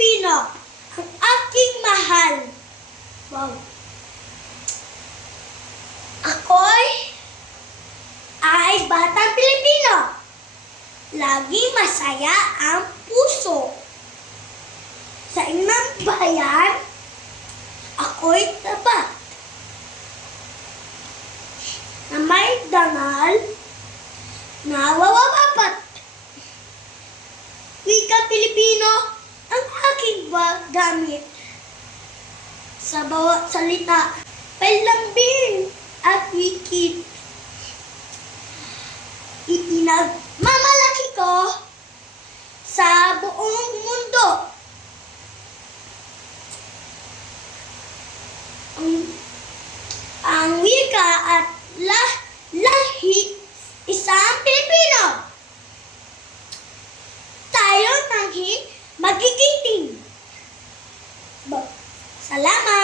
Pilipino, ang aking mahal. Wow. Ako'y ay batang Pilipino. Laging masaya ang puso. Sa inang bayan, ako'y tapat. Na may dangal na wawawapat. Wika Pilipino ang aking gamit. Sa bawat salita, pailambing at wikit. Ipinagmamalaki ko sa buong mundo. Ang wika at lahi isang Pilipino. Tayo nang magigiting. Salamat!